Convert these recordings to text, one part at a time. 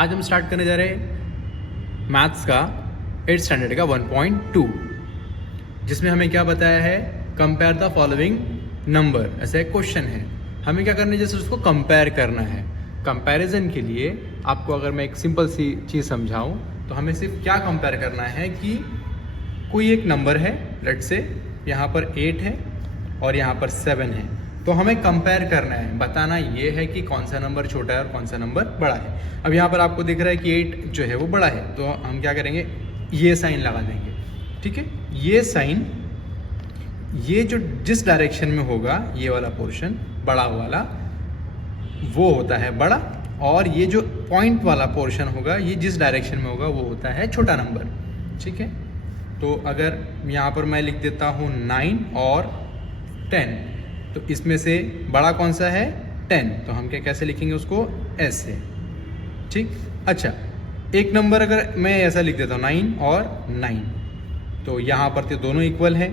आज हम स्टार्ट करने जा रहे हैं मैथ्स का 8th स्टैंडर्ड का 1.2, जिसमें हमें क्या बताया है, कंपेयर द फॉलोइंग नंबर। ऐसा एक क्वेश्चन है, हमें क्या करना है, जैसे उसको कंपेयर करना है। कंपैरिजन के लिए आपको अगर मैं एक सिंपल सी चीज़ समझाऊं तो हमें सिर्फ क्या कंपेयर करना है कि कोई एक नंबर है, लेट्स से यहाँ पर 8 है और यहाँ पर 7 है, तो हमें कंपेयर करना है, बताना ये है कि कौन सा नंबर छोटा है और कौन सा नंबर बड़ा है। अब यहाँ पर आपको दिख रहा है कि 8 जो है वो बड़ा है, तो हम क्या करेंगे, ये साइन लगा देंगे। ठीक है, ये साइन, ये जो जिस डायरेक्शन में होगा, ये वाला पोर्शन बड़ा वाला, वो होता है बड़ा, और ये जो पॉइंट वाला पोर्शन होगा, ये जिस डायरेक्शन में होगा, वो होता है छोटा नंबर। ठीक है, तो अगर यहाँ पर मैं लिख देता हूँ 9 और 10, तो इसमें से बड़ा कौन सा है, 10, तो हम क्या कैसे लिखेंगे उसको, ऐसे। ठीक, अच्छा, एक नंबर अगर मैं ऐसा लिख देता हूँ 9 और 9, तो यहाँ पर तो दोनों इक्वल है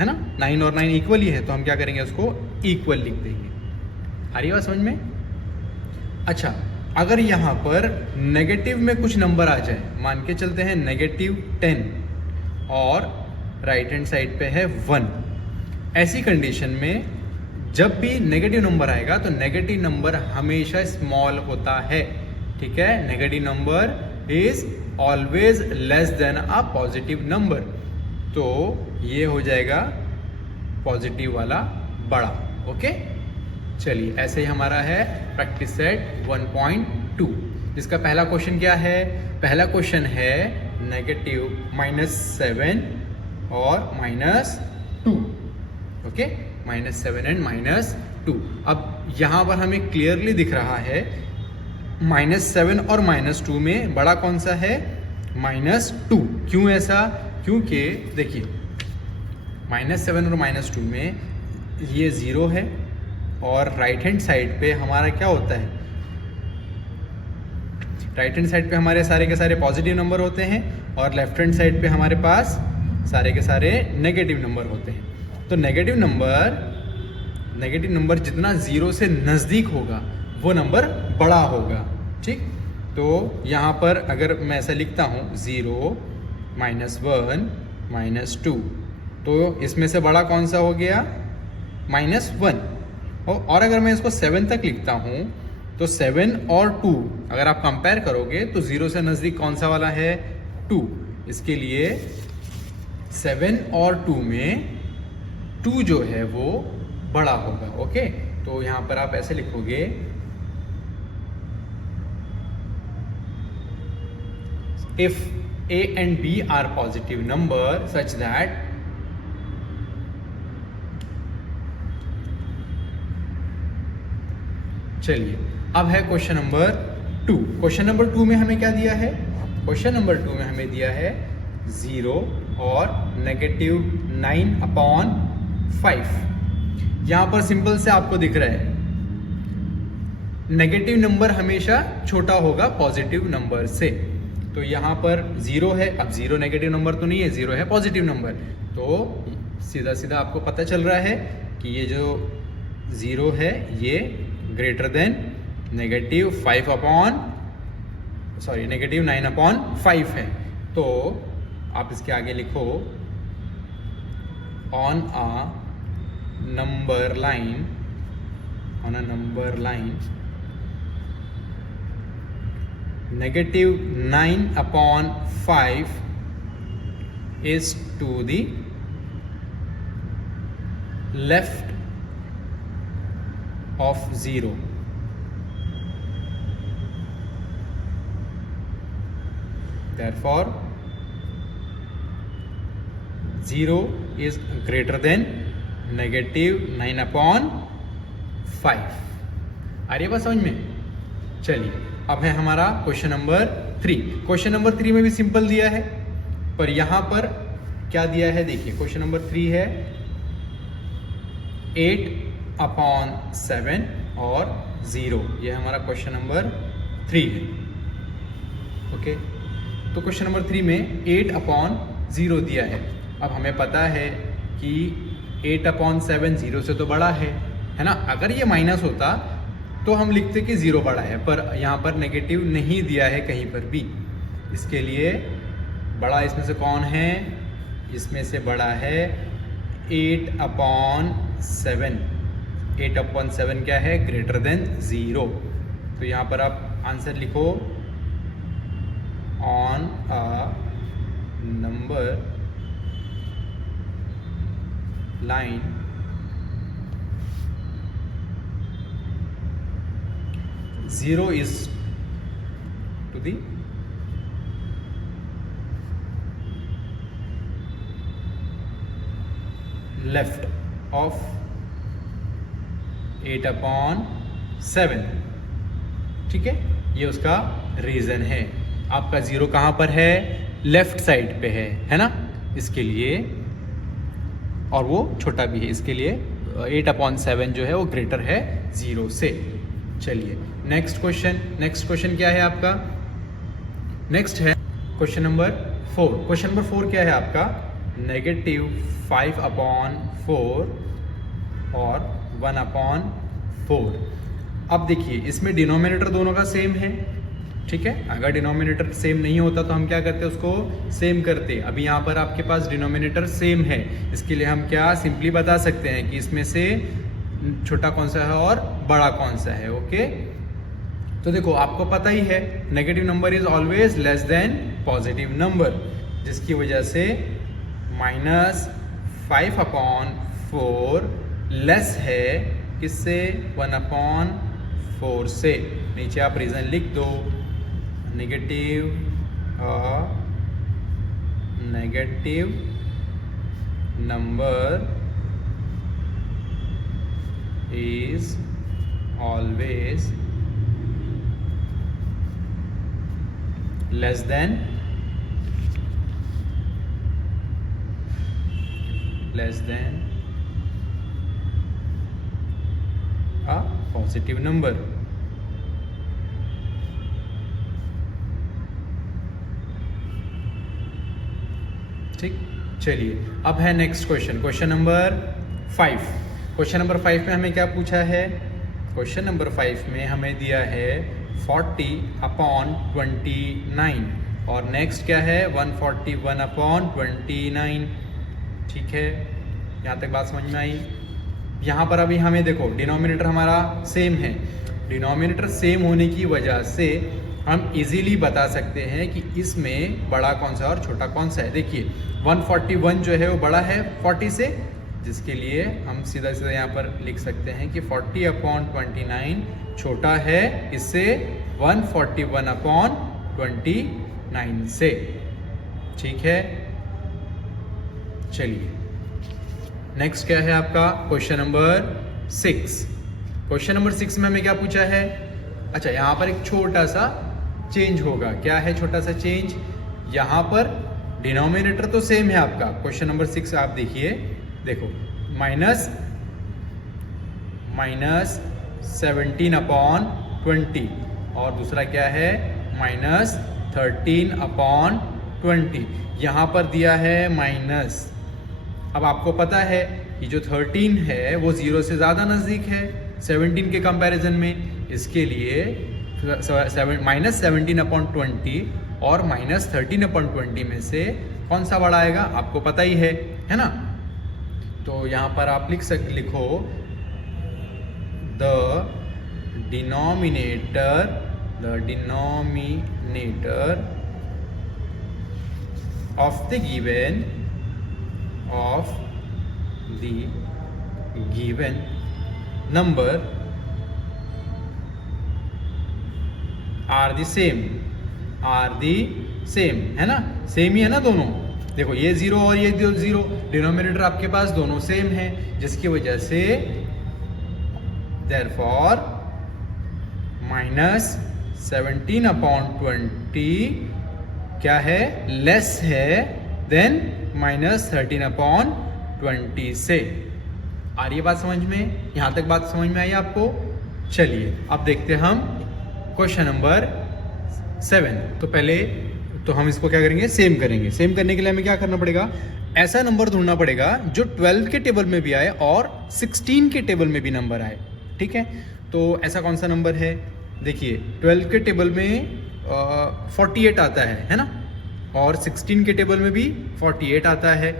ना, 9 और 9 इक्वल ही है, तो हम क्या करेंगे, उसको इक्वल लिख देंगे। आ रही बात समझ में? अच्छा, अगर यहाँ पर नेगेटिव में कुछ नंबर आ जाए, मान के चलते हैं -10 और राइट हैंड साइड पे है 1, ऐसी कंडीशन में जब भी नेगेटिव नंबर आएगा तो नेगेटिव नंबर हमेशा स्मॉल होता है। ठीक है, negative number is always less than a positive number, तो ये हो जाएगा पॉजिटिव वाला बड़ा। ओके, चलिए, ऐसे ही हमारा है प्रैक्टिस सेट 1.2, जिसका पहला क्वेश्चन क्या है, पहला क्वेश्चन है नेगेटिव -7 और -2। Okay, -7 and -2। अब यहाँ पर हमें क्लियरली दिख रहा है -7 और -2 में बड़ा कौन सा है, -2। क्यों ऐसा? क्योंकि देखिए, -7 और -2 में ये 0 है और राइट हैंड साइड पे हमारा क्या होता है, राइट हैंड साइड पे हमारे सारे के सारे पॉजिटिव नंबर होते हैं और लेफ्ट हैंड साइड पे हमारे पास सारे के सारे नेगेटिव नंबर होते हैं। तो नेगेटिव नंबर जितना 0 से नज़दीक होगा वो नंबर बड़ा होगा। ठीक, तो यहाँ पर अगर मैं ऐसा लिखता हूँ 0, -1, -2, तो इसमें से बड़ा कौन सा हो गया, -1। और अगर मैं इसको 7 तक लिखता हूँ तो 7 और 2 अगर आप कंपेयर करोगे तो 0 से नज़दीक कौन सा वाला है, 2। इसके लिए 7 और 2 में 2 जो है वो बड़ा होगा। ओके, तो यहाँ पर आप ऐसे लिखोगे, if A and B are positive number such that चलिए, अब है क्वेश्चन नंबर 2। क्वेश्चन नंबर 2 में हमें क्या दिया है, क्वेश्चन नंबर 2 में हमें दिया है 0 और -9/5। यहाँ पर सिंपल से आपको दिख रहा है नेगेटिव नंबर हमेशा छोटा होगा पॉजिटिव नंबर से, तो यहाँ पर 0 है। अब 0 नेगेटिव नंबर तो नहीं है, 0 है पॉजिटिव नंबर, तो सीधा सीधा आपको पता चल रहा है कि ये जो 0 है ये ग्रेटर देन -9/5 है। तो आप इसके आगे लिखो, on a number line -9/5 is to the left of 0. Therefore 0 is greater than -9/5। आ रही है बात समझ में? चलिए, अब है हमारा क्वेश्चन नंबर 3। क्वेश्चन नंबर 3 में भी सिंपल दिया है, पर यहाँ पर क्या दिया है, देखिए, क्वेश्चन नंबर 3 है 8/7 और 0, ये हमारा क्वेश्चन नंबर 3 है। ओके, तो क्वेश्चन नंबर 3 में 8/0 दिया है। अब हमें पता है कि 8/7 0 से तो बड़ा है ना। अगर ये माइनस होता तो हम लिखते कि 0 बड़ा है, पर यहाँ पर नेगेटिव नहीं दिया है कहीं पर भी। इसके लिए बड़ा इसमें से कौन है? इसमें से बड़ा है 8/7। 8/7 क्या है? Greater than 0। तो यहाँ पर आप आंसर लिखो, on a number line zero is to the left of 8/7। ठीक है, ये उसका रीजन है। आपका 0 कहाँ पर है? लेफ्ट साइड पे है ना, इसके लिए, और वो छोटा भी है, इसके लिए 8/7 जो है वो ग्रेटर है 0 से। चलिए नेक्स्ट क्वेश्चन क्या है आपका? नेक्स्ट है क्वेश्चन नंबर 4। क्वेश्चन नंबर 4 क्या है आपका? -5/4 और 1/4। अब देखिए, इसमें डिनोमिनेटर दोनों का सेम है, ठीक है। अगर डिनोमिनेटर सेम नहीं होता तो हम क्या करते, उसको सेम करते। अभी यहाँ पर आपके पास डिनोमिनेटर सेम है, इसके लिए हम क्या सिंपली बता सकते हैं कि इसमें से छोटा कौन सा है और बड़ा कौन सा है। ओके, तो देखो आपको पता ही है negative number is always less than positive number, जिसकी वजह से -5/4 लेस है किससे? 1/4 से। नीचे आप रीजन लिख दो, negative number is always less than a positive number। ठीक, चलिए अब है next question number 5। Question number 5 में हमें क्या पूछा है? क्वेश्चन नंबर 5 में हमें दिया है 40/29 और नेक्स्ट क्या है? 141/29। ठीक है, यहाँ तक बात समझ में आई? यहाँ पर अभी हमें देखो डिनोमिनेटर हमारा सेम है, डिनोमिनेटर सेम होने की वजह से हम इजीली बता सकते हैं कि इसमें बड़ा कौन सा और छोटा कौन सा है। देखिए 141 जो है वो बड़ा है 40 से, जिसके लिए हम सीधा यहाँ पर लिख सकते हैं कि 40/29 छोटा है इससे 141/29 से। ठीक है, चलिए नेक्स्ट क्या है आपका? Question number 6। क्वेश्चन नंबर 6 में हमें क्या पूछा है? अच्छा, यहाँ पर एक छोटा सा चेंज होगा। क्या है छोटा सा चेंज? यहाँ पर डिनोमिनेटर तो सेम है आपका। क्वेश्चन नंबर 6 आप देखिए, देखो -17/20 और दूसरा क्या है? -13/20। यहाँ पर दिया है माइनस। अब आपको पता है कि जो 13 है वो 0 से ज़्यादा नज़दीक है 17 के कंपैरिजन में, इसके लिए -17/20 और -13/20 में से कौन सा बड़ा आएगा? आपको पता ही है ना। तो यहाँ पर आप लिखो the denominator of the given number are the same है ना, सेम ही है ना दोनों। देखो ये 0 और ये 0, डिनोमिनेटर आपके पास दोनों सेम है, जिसकी वजह से therefore -17/20 क्या है? लेस है देन -13/20 से। आ रही है बात समझ में? यहाँ तक बात समझ में आई आपको? चलिए अब देखते हैं हम क्वेश्चन नंबर 7। तो पहले तो हम इसको क्या करेंगे? सेम करेंगे। सेम करने के लिए हमें क्या करना पड़ेगा? ऐसा नंबर ढूंढना पड़ेगा जो 12 के टेबल में भी आए और 16 के टेबल में भी नंबर आए। ठीक है, तो ऐसा कौन सा नंबर है? देखिए 12 के टेबल में 48 आता है ना, और 16 के टेबल में भी 48 आता है।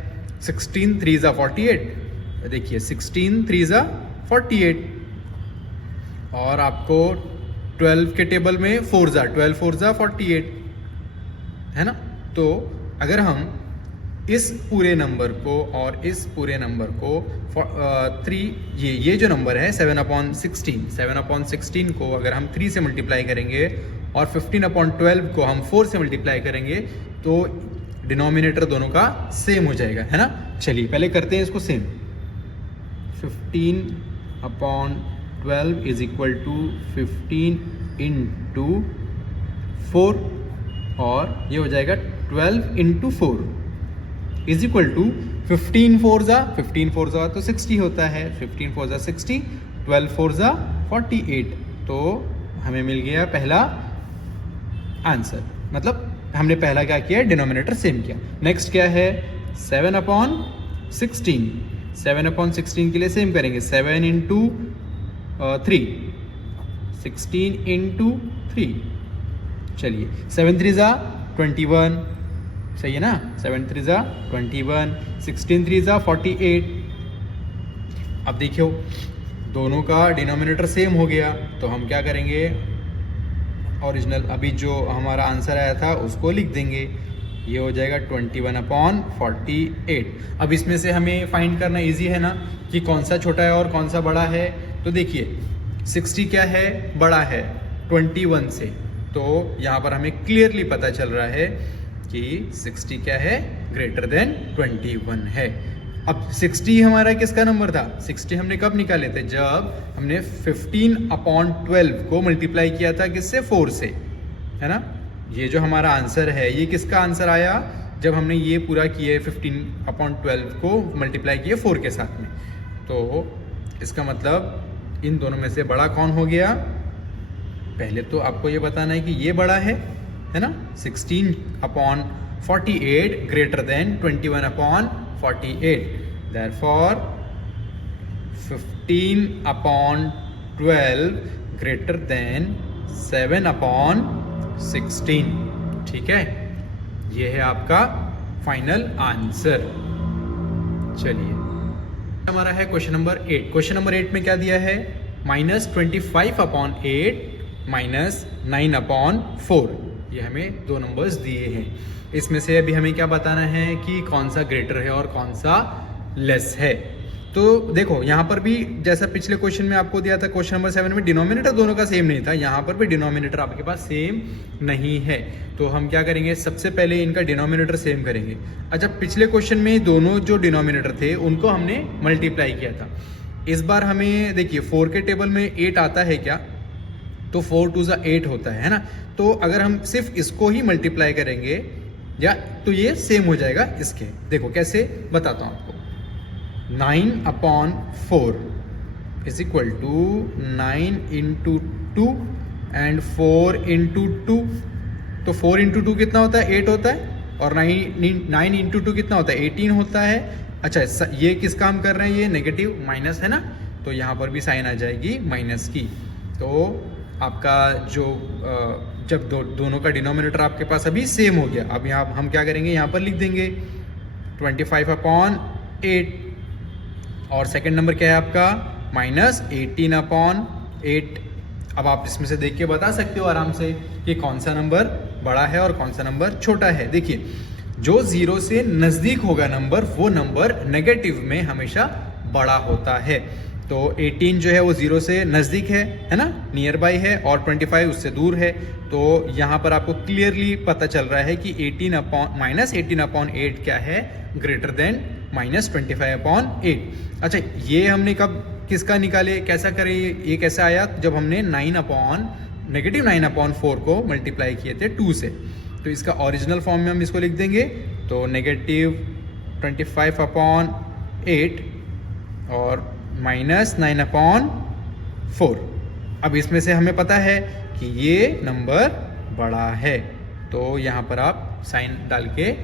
16 3 ज़ा 48, देखिए 16 3 ज़ा 48, और आपको 12 के टेबल में 4 ज़ा 12 4 ज़ा 48 है ना। तो अगर हम इस पूरे नंबर को और इस पूरे नंबर को 3 ये जो नंबर है 7/16 को अगर हम 3 से मल्टीप्लाई करेंगे और 15/12 को हम 4 से मल्टीप्लाई करेंगे तो डिनोमिनेटर दोनों का सेम हो जाएगा, है ना। चलिए पहले करते हैं इसको same. 15/12 is equal to 15 into 4, और ये हो जाएगा 12 इंटू 4 इज इक्वल टू 15 4 ज़ा तो 60 होता है, 15 4 ज़ा 60, 12 4 ज़ा 48। तो हमें मिल गया पहला आंसर, मतलब हमने पहला क्या किया, डिनोमिनेटर सेम किया। नेक्स्ट क्या है, 7/16। 7/16 के लिए सेम करेंगे, 7 इंटू 3, 16 इंटू 3। चलिए 7 3 ज़ा 21, सही है ना, 7 3 ज़ा 21, 16 3 ज़ा 48। अब देखियो दोनों का डिनोमिनेटर सेम हो गया, तो हम क्या करेंगे, ओरिजिनल अभी जो हमारा आंसर आया था उसको लिख देंगे। ये हो जाएगा 21/48। अब इसमें से हमें फाइंड करना इजी है ना कि कौन सा छोटा है और कौन सा बड़ा है। तो देखिए 60 क्या है, बड़ा है 21 से, तो यहाँ पर हमें क्लियरली पता चल रहा है कि 60 क्या है, ग्रेटर देन 21 है। अब 60 हमारा किसका नंबर था, 60 हमने कब निकाले थे, जब हमने 15/12 को मल्टीप्लाई किया था किससे, 4 से, है ना। ये जो हमारा आंसर है ये किसका आंसर आया, जब हमने ये पूरा किए 15/12 को मल्टीप्लाई किए 4 के साथ में। तो इसका मतलब इन दोनों में से बड़ा कौन हो गया, पहले तो आपको ये बताना है कि ये बड़ा है ना, 16/48 greater than 21/48। Therefore 15/12 greater than 7/16। ठीक है, ये है आपका फाइनल आंसर। चलिए हमारा है क्वेश्चन नंबर 8। क्वेश्चन नंबर 8 में क्या दिया है, -25/8 -9/4। ये हमें दो नंबर्स दिए हैं, इसमें से अभी हमें क्या बताना है कि कौन सा ग्रेटर है और कौन सा लेस है। तो देखो यहाँ पर भी जैसा पिछले क्वेश्चन में आपको दिया था क्वेश्चन नंबर 7 में, डिनोमिनेटर दोनों का सेम नहीं था, यहाँ पर भी डिनोमिनेटर आपके पास सेम नहीं है। तो हम क्या करेंगे, सबसे पहले इनका डिनोमिनेटर सेम करेंगे। अच्छा, पिछले क्वेश्चन में दोनों जो डिनोमिनेटर थे उनको हमने मल्टीप्लाई किया था। इस बार हमें देखिए 4 के टेबल में 8 आता है क्या, तो 4 2 ज़ा 8 होता है ना। तो अगर हम सिर्फ इसको ही मल्टीप्लाई करेंगे या तो ये सेम हो जाएगा इसके। देखो कैसे बताता हूँ आपको, 9/4 is equal to 9 into 2 and 4 into 2। तो 4 इंटू 2 कितना होता है, 8 होता है, और 9 इंटू 2 कितना होता है, 18 होता है। अच्छा, ये किस काम कर रहे हैं, ये नेगेटिव माइनस है ना, तो यहाँ पर भी साइन आ जाएगी माइनस की। तो आपका जो जब दोनों का डिनोमिनेटर आपके पास अभी सेम हो गया, अब यहाँ हम क्या करेंगे, यहाँ पर लिख देंगे 25/8, और सेकंड नंबर क्या है आपका -18/8। अब आप इसमें से देख के बता सकते हो आराम से कि कौन सा नंबर बड़ा है और कौन सा नंबर छोटा है। देखिए जो 0 से नज़दीक होगा नंबर, वो नंबर नेगेटिव में हमेशा बड़ा होता है। तो 18 जो है वो 0 से नज़दीक है ना, नियर बाई है, और 25 उससे दूर है। तो यहाँ पर आपको क्लियरली पता चल रहा है कि -18/8 क्या है, ग्रेटर देन -25/8। अच्छा, ये हमने कब किसका निकाले, कैसा करें, ये कैसा आया, जब हमने -9/4 को मल्टीप्लाई किए थे 2 से। तो इसका ओरिजिनल फॉर्म में हम इसको लिख देंगे, तो -25/8 और -9/4। अब इसमें से हमें पता है कि ये नंबर बड़ा है, तो यहाँ पर आप साइन डाल के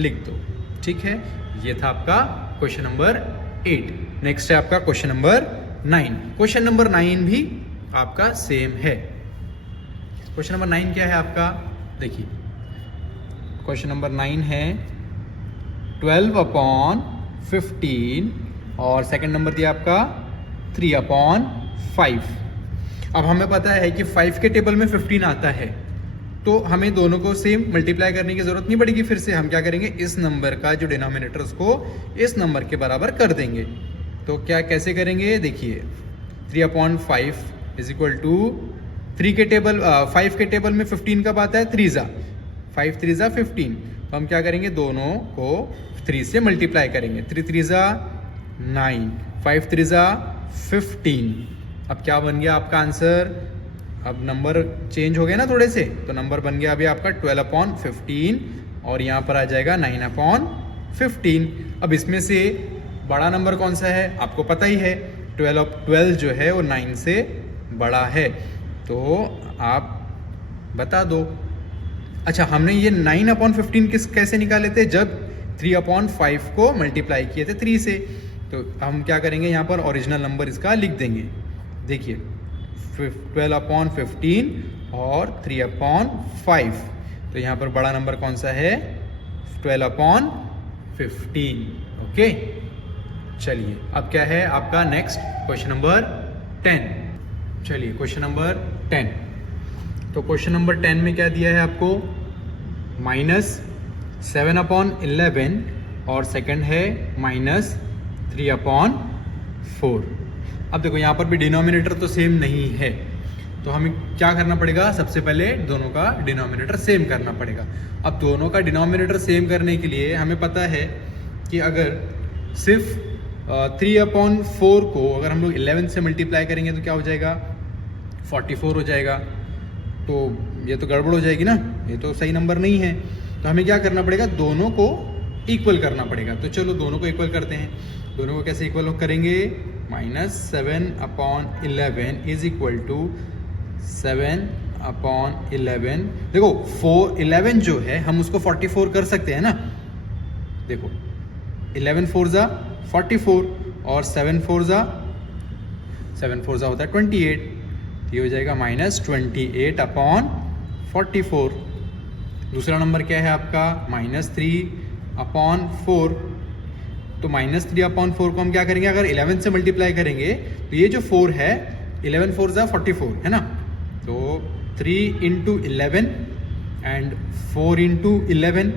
लिख दो। ठीक है, ये था आपका क्वेश्चन नंबर 8। नेक्स्ट है आपका क्वेश्चन नंबर 9। क्वेश्चन नंबर 9 भी आपका सेम है। क्वेश्चन नंबर 9 क्या है आपका, देखिए क्वेश्चन नंबर 9 है 12/15 और सेकंड नंबर दिया आपका 3/5। अब हमें पता है कि 5 के टेबल में 15 आता है, तो हमें दोनों को सेम मल्टीप्लाई करने की जरूरत नहीं पड़ेगी। फिर से हम क्या करेंगे, इस नंबर का जो डिनोमिनेटर उसको इस नंबर के बराबर कर देंगे। तो क्या कैसे करेंगे, देखिए 3/5 इज इक्वल टू 5 के टेबल में 15 कब आता है, 3 ज़ा 5 3 ज़ा 15। तो हम क्या करेंगे, दोनों को 3 से मल्टीप्लाई करेंगे। 3 3 ज़ा 9, 5 3 ज़ा 15। अब क्या बन गया आपका आंसर, अब नंबर चेंज हो गए ना थोड़े से, तो नंबर बन गया अभी आपका 12/15 और यहाँ पर आ जाएगा 9/15। अब इसमें से बड़ा नंबर कौन सा है, आपको पता ही है 12 जो है वो 9 से बड़ा है, तो आप बता दो। अच्छा, हमने ये 9/15 कैसे निकाले थे, जब 3/5 को मल्टीप्लाई किए थे 3 से। तो हम क्या करेंगे, यहाँ पर ओरिजिनल नंबर इसका लिख देंगे। देखिए 12/15 और 3/5, तो यहाँ पर बड़ा नंबर कौन सा है, 12/15। ओके, चलिए अब क्या है आपका नेक्स्ट क्वेश्चन नंबर 10। चलिए क्वेश्चन नंबर 10, तो क्वेश्चन नंबर 10 में क्या दिया है आपको, -7/11 और सेकंड है -3/4। अब देखो यहाँ पर भी डिनोमिनेटर तो सेम नहीं है, तो हमें क्या करना पड़ेगा, सबसे पहले दोनों का डिनोमिनेटर सेम करना पड़ेगा। अब दोनों का डिनोमिनेटर सेम करने के लिए हमें पता है कि अगर सिर्फ 3/4 को अगर हम लोग 11 से मल्टीप्लाई करेंगे तो क्या हो जाएगा, 44 हो जाएगा। तो ये तो गड़बड़ हो जाएगी ना, ये तो सही नंबर नहीं है। तो हमें क्या करना पड़ेगा, दोनों को इक्वल करना पड़ेगा। तो चलो दोनों को इक्वल करते हैं। दोनों को कैसे इक्वल करेंगे, -7/11 इज इक्वल टू 7/11। देखो 11 जो है हम उसको 44 कर सकते हैं ना, देखो 11 4 ज़ा 44 और 7 4 ज़ा होता है 28। ये हो जाएगा -28/44। दूसरा नंबर क्या है आपका, -3/4। तो -3/4 को हम क्या करेंगे, अगर 11 से मल्टीप्लाई करेंगे तो ये जो 4 है 11 4 ज़ा 44 है ना, तो 3 × 11 एंड 4 × 11,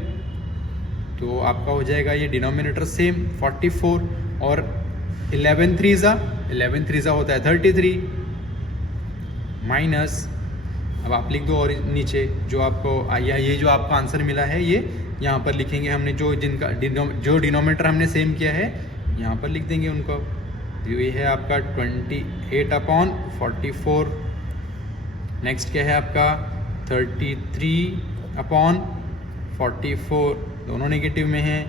तो आपका हो जाएगा ये डिनोमिनेटर सेम 44 और 11 3 ज़ा होता है 33 माइनस। अब आप लिख दो और नीचे जो आपको ये जो आपका आंसर मिला है ये यहाँ पर लिखेंगे हमने, जो डिनोमिनेटर हमने सेम किया है यहाँ पर लिख देंगे उनको। ये है आपका 28/44। नेक्स्ट क्या है आपका 33/44, दोनों नेगेटिव में हैं।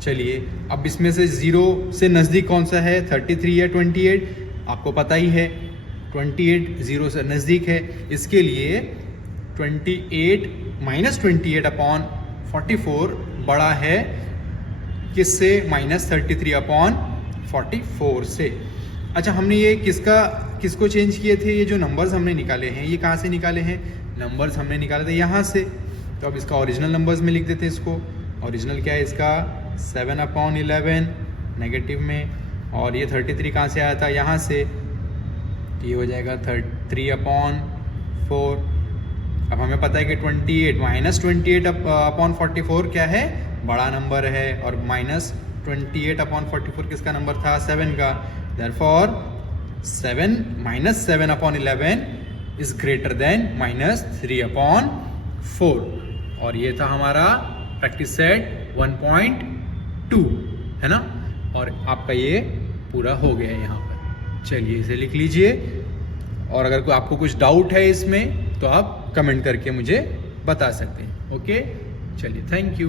चलिए अब इसमें से 0 से नज़दीक कौन सा है, 33 या 28, आपको पता ही है 28 0 से नज़दीक है, इसके लिए 28 -28/44 बड़ा है किससे, -33/44 से। अच्छा, हमने ये किसको चेंज किए थे, ये जो नंबर्स हमने निकाले हैं ये कहाँ से निकाले हैं, नंबर्स हमने निकाले थे यहाँ से। तो अब इसका ओरिजिनल नंबर्स में लिख देते हैं इसको। ओरिजिनल क्या है इसका, 7/11 नेगेटिव में, और ये 33 कहाँ से आया था, यहाँ से, ये हो जाएगा 3/4। अब हमें पता है कि 28 -28/44 क्या है, बड़ा नंबर है, और -28/44 किसका नंबर था, 7 का। Therefore 7/11 is greater than -3/4। और ये था हमारा प्रैक्टिस सेट 1.2 है ना, और आपका ये पूरा हो गया है यहाँ पर। चलिए इसे लिख लीजिए, और अगर आपको कुछ डाउट है इसमें तो आप कमेंट करके मुझे बता सकते हैं। ओके, चलिए, थैंक यू।